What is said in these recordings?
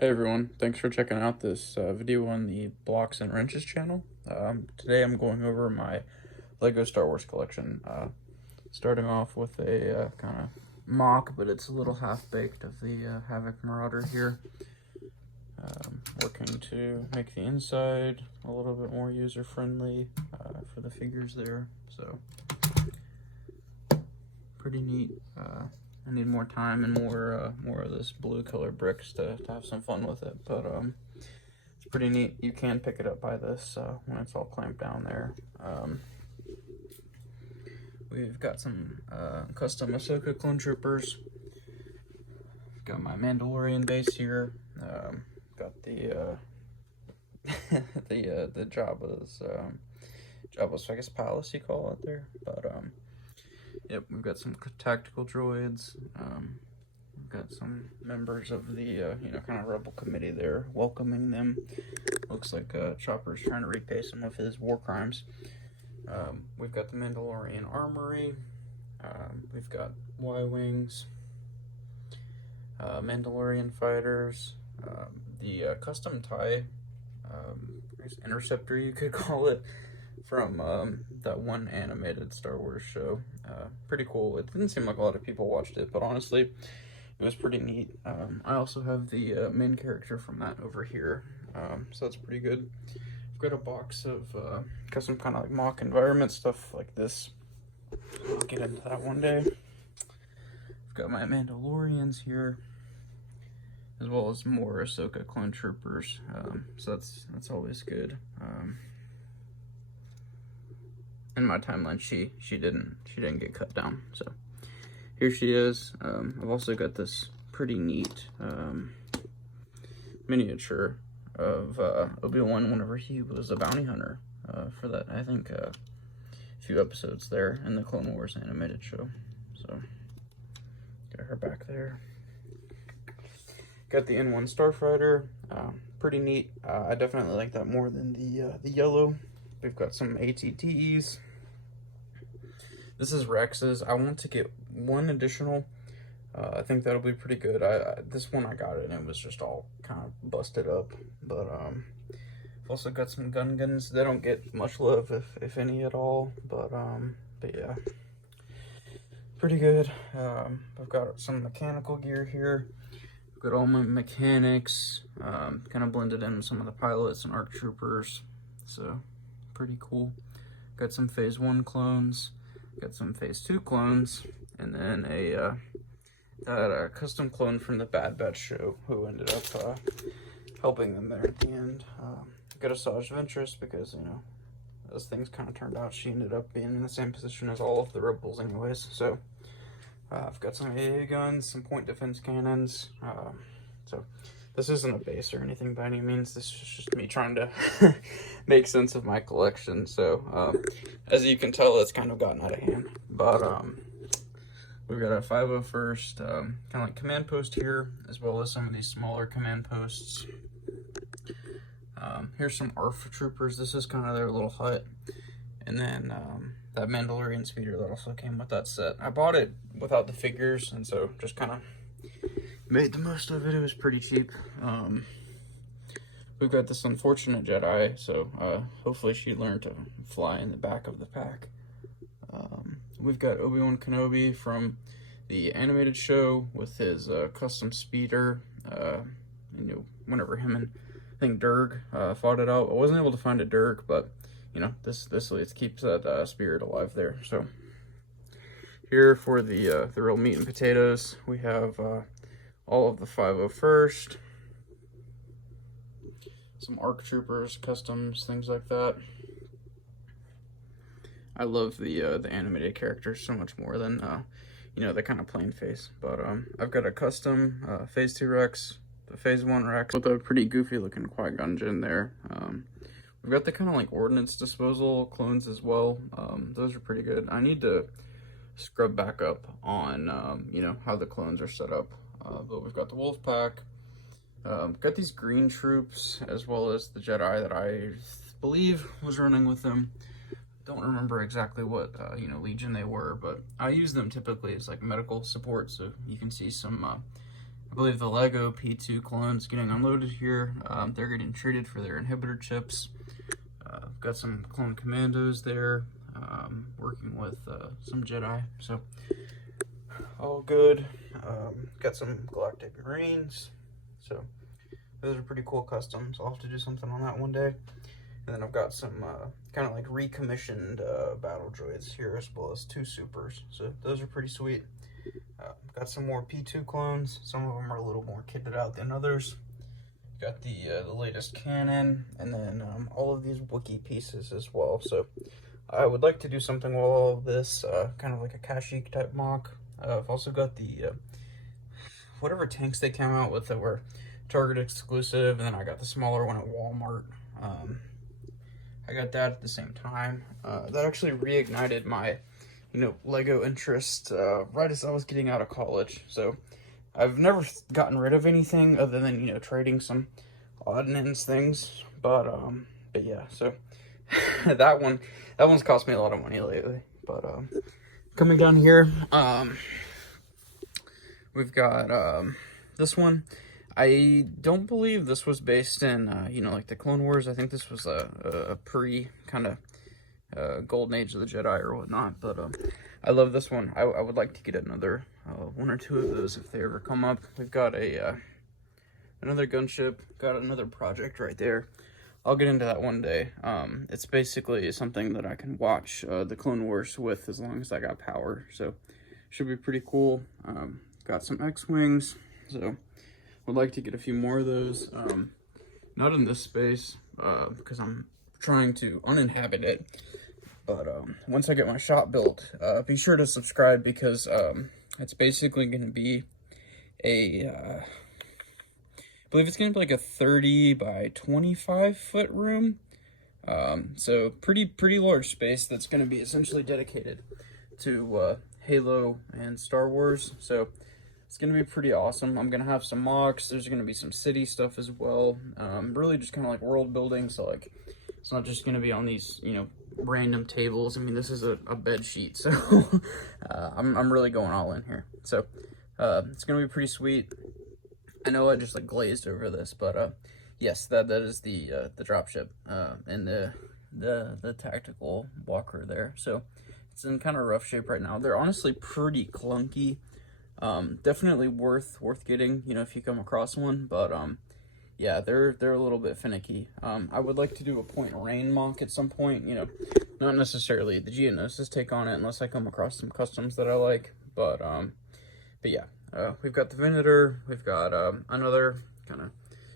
Hey everyone, thanks for checking out this video on the Blocks and Wrenches channel. Today I'm going over my LEGO Star Wars collection, starting off with a kind of mock, but it's a little half-baked of the Havoc Marauder here. Working to make the inside a little bit more user-friendly for the figures there, so pretty neat. I need more time and more of this blue color bricks to have some fun with it, but it's pretty neat. You can pick it up by this when it's all clamped down there. We've got some custom Ahsoka clone troopers. Got my Mandalorian base here. Got the the Jabba's I guess palace you call it there, but yep, we've got some tactical droids. We've got some members of the, kind of rebel committee there welcoming them. Looks like Chopper's trying to repay some of his war crimes. We've got the Mandalorian armory. We've got Y-Wings. Mandalorian fighters. The custom TIE interceptor, you could call it, from that one animated Star Wars show. Pretty cool. It didn't seem like a lot of people watched it, but honestly, it was pretty neat. I also have the main character from that over here, so that's pretty good. I've got a box of custom kind of like mock environment stuff like this. I'll get into that one day. I've got my Mandalorians here, as well as more Ahsoka clone troopers, so that's always good. In my timeline, she didn't get cut down, so here she is. I've also got this pretty neat miniature of Obi-Wan whenever he was a bounty hunter for that, I think, few episodes there in the Clone Wars animated show. So got her back there. Got the N1 Starfighter, pretty neat. I definitely like that more than the yellow. We've got some ATTs. This is Rex's. I want to get one additional. I think that'll be pretty good. This one I got it and it was just all kind of busted up. But I've also got some Gungans. They don't get much love, if any at all. But yeah, pretty good. I've got some mechanical gear here. I've got all my mechanics, kind of blended in with some of the pilots and ARC troopers. So pretty cool. Got some Phase 1 clones. Got some Phase 2 clones, and then a custom clone from the Bad Batch show who ended up helping them there at the end. Got Asajj Ventress because, as things kind of turned out, she ended up being in the same position as all of the rebels anyways. So I've got some AA guns, some point defense cannons. So this isn't a base or anything by any means. This is just me trying to make sense of my collection. So as you can tell, it's kind of gotten out of hand. But we've got a 501st kind of like command post here, as well as some of these smaller command posts. Here's some ARF troopers. This is kind of their little hut. And then that Mandalorian speeder that also came with that set. I bought it without the figures, and so just kind of made the most of it. It was pretty cheap. We've got this unfortunate Jedi, so hopefully she learned to fly in the back of the pack. We've got Obi-Wan Kenobi from the animated show with his custom speeder. Whenever him and I think Durg fought it out. I wasn't able to find a Durg, but this at least keeps that spirit alive there. So here for the real meat and potatoes, we have all of the 501st, some ARC troopers, customs, things like that. I love the animated characters so much more than the kind of plain face. But I've got a custom Phase 2 Rex, the Phase 1 Rex with a pretty goofy looking Qui-Gon Jinn there. We've got the kind of like ordnance disposal clones as well. Those are pretty good. I need to scrub back up on how the clones are set up. But we've got the Wolf Pack. Got these green troops, as well as the Jedi that I believe was running with them. Don't remember exactly what Legion they were, but I use them typically as like medical support. So you can see some I believe the Lego P2 clones getting unloaded here. They're getting treated for their inhibitor chips. Got some clone commandos there, working with some Jedi, so all good. Got some Galactic Marines, so those are pretty cool customs. I'll have to do something on that one day. And then I've got some kind of like recommissioned battle droids here, as well as 2 supers, so those are pretty sweet. Got some more P2 clones. Some of them are a little more kitted out than others. Got the latest cannon, and then all of these Wookiee pieces as well. So I would like to do something with all of this, kind of like a Kashyyyk type mock. I've also got the whatever tanks they came out with that were Target exclusive, and then I got the smaller one at Walmart. I got that at the same time. That actually reignited my, Lego interest right as I was getting out of college. So I've never gotten rid of anything other than, trading some odd and ends things. But yeah, so that one's cost me a lot of money lately. But coming down here, we've got this one. I don't believe this was based in, like the Clone Wars. I think this was a pre kind of golden age of the Jedi or whatnot. But I love this one. I would like to get another 1 or 2 of those if they ever come up. We've got another gunship, got another project right there. I'll get into that one day. It's basically something that I can watch the Clone Wars with as long as I got power. So should be pretty cool. Got some X-Wings, so would like to get a few more of those. Not in this space, because I'm trying to uninhabit it. But once I get my shop built, be sure to subscribe, because it's basically going to be I believe it's going to be like a 30 by 25 foot room. So pretty large space that's going to be essentially dedicated to Halo and Star Wars. So it's going to be pretty awesome. I'm going to have some mocks. There's going to be some city stuff as well. Really just kind of like world building. So like, it's not just going to be on these, random tables. I mean, this is a bed sheet. So I'm really going all in here. So it's going to be pretty sweet. I know I just like glazed over this, but yes, that is the dropship and the tactical walker there. So it's in kind of rough shape right now. They're honestly pretty clunky. Definitely worth getting, if you come across one, but yeah, they're a little bit finicky. I would like to do a Point Rain mock at some point, not necessarily the Geonosis take on it unless I come across some customs that I like, but yeah, we've got the Venator, we've got another kind of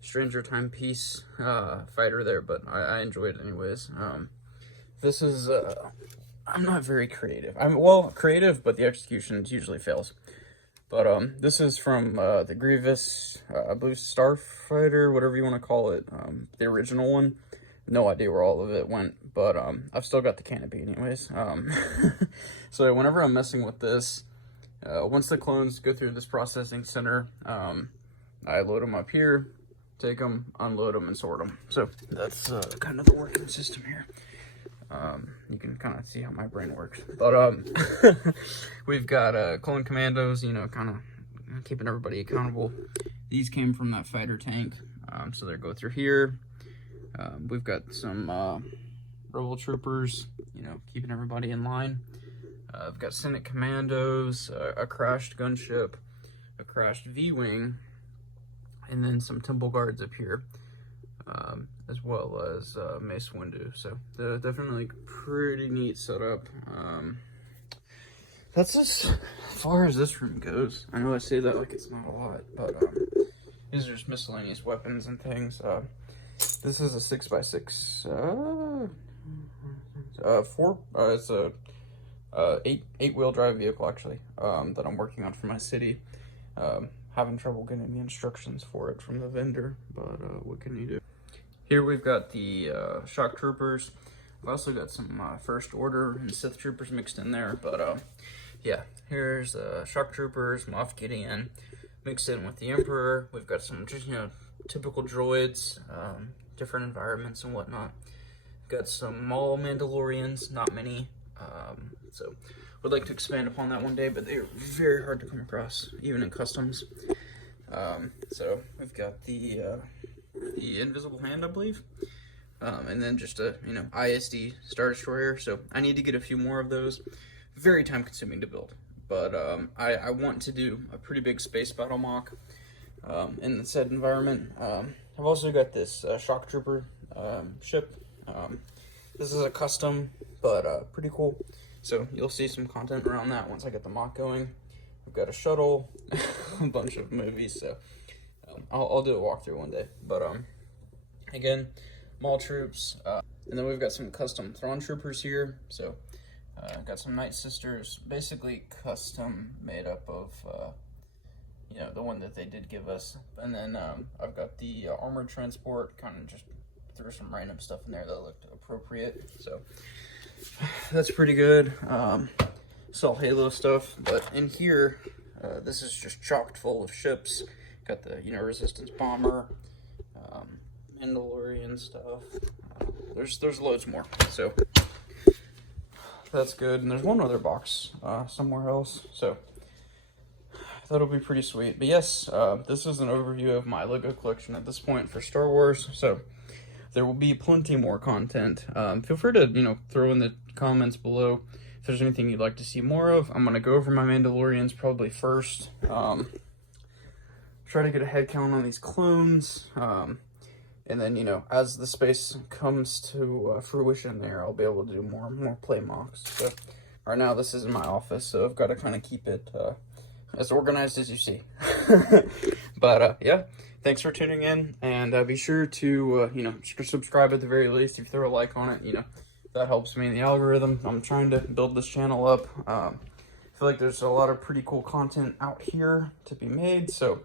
Stranger Timepiece fighter there, but I enjoy it anyways. This is I'm not very creative. I'm creative, but the execution usually fails. But this is from the Grievous, I believe, Starfighter, whatever you want to call it, the original one. No idea where all of it went, but I've still got the canopy anyways. So whenever I'm messing with this, once the clones go through this processing center, I load them up here, take them, unload them, and sort them. So that's kind of the working system here. You can kind of see how my brain works, but we've got clone commandos, kind of keeping everybody accountable. These came from that fighter tank, so they go through here. We've got some rebel troopers, keeping everybody in line. I've got Senate commandos, a crashed gunship, a crashed V-wing, and then some temple guards up here. As well as Mace Windu. So definitely pretty neat setup. That's as far as this room goes. I know I say that like it's not a lot, but these are just miscellaneous weapons and things. This is a 6x6 it's a 8-wheel drive vehicle actually, that I'm working on for my city. Having trouble getting the instructions for it from the vendor, but what can you do? Here we've got the shock troopers. I've also got some First Order and Sith troopers mixed in there, but yeah, here's shock troopers, Moff Gideon, mixed in with the Emperor. We've got some just typical droids, different environments and whatnot. Got some Maul Mandalorians, not many, so would like to expand upon that one day, but they're very hard to come across, even in customs. So we've got the invisible hand, I believe. And then just a, ISD Star Destroyer. So I need to get a few more of those. Very time consuming to build. But I want to do a pretty big space battle mock in the said environment. I've also got this Shock Trooper ship. This is a custom, but pretty cool. So you'll see some content around that once I get the mock going. I've got a shuttle, a bunch of movies, so I'll do a walkthrough one day. But again, Maul troops, and then we've got some custom Thrawn troopers here. So got some Night Sisters, basically custom made up of the one that they did give us. And then I've got the armored transport, kind of just threw some random stuff in there that looked appropriate. So that's pretty good. Still Halo stuff, but in here, this is just chocked full of ships. Got the Resistance bomber, Mandalorian stuff. There's loads more. So that's good. And there's one other box somewhere else. So that'll be pretty sweet. But yes, this is an overview of my LEGO collection at this point for Star Wars. So there will be plenty more content. Feel free to throw in the comments below if there's anything you'd like to see more of. I'm gonna go over my Mandalorians probably first. Try to get a head count on these clones. And then, as the space comes to fruition there, I'll be able to do more play mocks. So right now this is in my office, so I've got to kind of keep it as organized as you see. But yeah, thanks for tuning in, and be sure to subscribe at the very least. If you throw a like on it, that helps me in the algorithm. I'm trying to build this channel up. I feel like there's a lot of pretty cool content out here to be made, so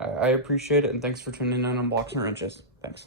I appreciate it, and thanks for tuning in on Blocks and Wrenches. Thanks.